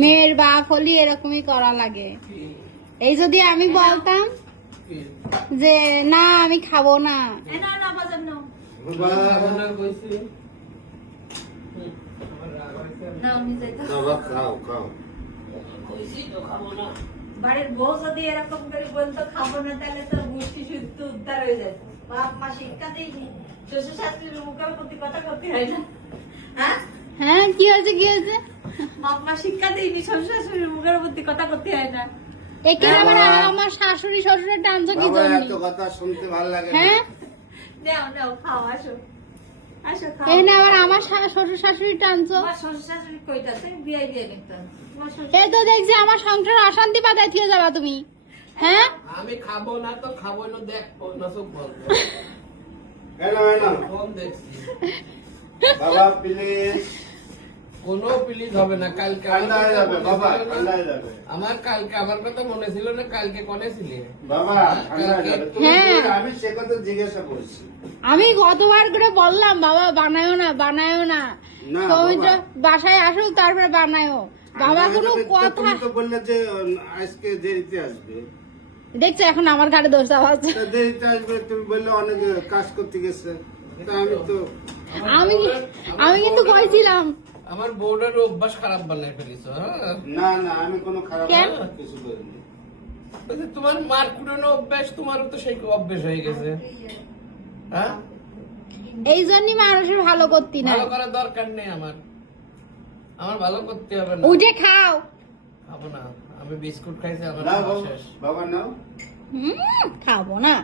মেয়ের বাপ হলি এরকমই করা লাগে। এই যদি আমি বলতাম যে না আমি খাবো না, বাড়ির বউ যদি এরকম করে বলতো খাবো না, তাহলে তো গোষ্ঠী শুদ্ধ উদ্ধার হয়ে যায়। বাপ মা শিক্ষা দেয়নি, শ্বশুর শাশুড়ির মুখের প্রতি কথা করতে হয় না। হ্যাঁ হ্যাঁ কি হয়েছে কি হয়েছে? বাপ মা শিক্ষা দেয়নি, শ্বশুর শাশুড়ির মুখের প্রতি কথা করতে হয় না। একে আবার আমার শাশুড়ি শ্বশুরের টানছো কি বাবা জন্য? এত কথা শুনতে ভালো লাগে না। হ্যাঁ নাও নাও খাও, আসো আসো খাও। এই না আবার আমার শ্বশুর শাশুড়ি টানছো। তোমার শ্বশুর শাশুড়ি কইতাছে বিয়ে দিয়ে নিতে। তোমার শ্বশুর এই তো দেখছি আমার সংসার অশান্তি পাতায় দিয়ে যাবা তুমি। হ্যাঁ আমি খাবো না তো খাবো না, দেখ নসুক বলবো এনো এনো ফোন দেখছি। বাবা প্লিজ, কোনো প্লিজ হবে না। কালকে ঠান্ডা হয়ে যাবে বাবা, ঠান্ডা হয়ে যাবে আমার কালকে আমার কথা মনে ছিল না, কালকে কোনে ছিলে? বাবা, ঠান্ডা হয়ে যাবে। তুমি হ্যাঁ। বলে, আমি সে কথা জিজ্ঞাসা করছি। আমি গতবার করে বললাম বাবা বানায়ও না বানায়ও না, না, তুমি তো বাবা। বাসায় আসো তারপরে বানায়ও। বাবা ঠান্ডা কোনো হয়ে যাবে, তা কথা তুমি তো বললে যে আজকে দেরিতে আসবে। দেখছো এখন আমার ঘাড়ে দোষ দেওয়া হচ্ছে। তা দেরিতে আসবে তুমি বললে, অনেক কাজ করতে গেছে। তা আমি তো আমি কিন্তু কইছিলাম। আমার বউটার অভ্যাস খারাপ বানায় ফেলিস। না না, আমি কোনো খারাপ কেন? কিছু করিনি। তোমার মার কুড়ানো অভ্যাস, তোমারও তো সেই অভ্যাস হয়ে গেছে। হ্যাঁ, এই জন্যই মানুষের ভালো করতি না। ভালো করার দরকার নেই আমার, আমার ভালো করতে হবে না। উঠে খাও। খাবো না, আমি বিস্কুট খাইছি, আমার নাও খাওয়া বাবা, শেষ। বাবা নাও। খাবো না।